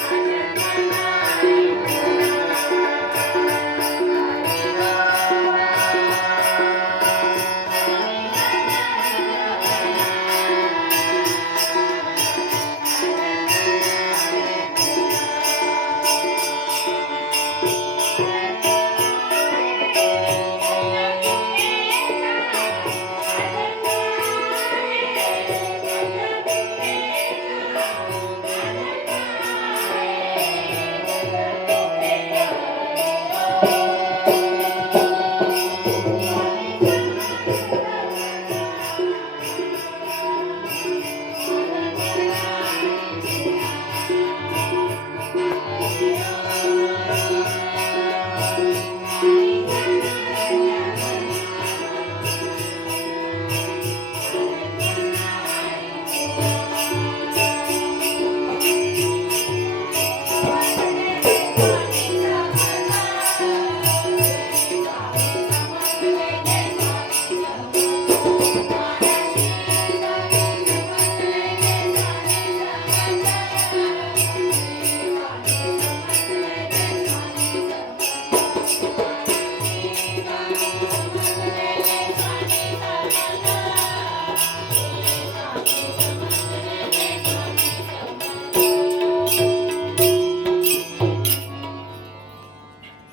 Yes.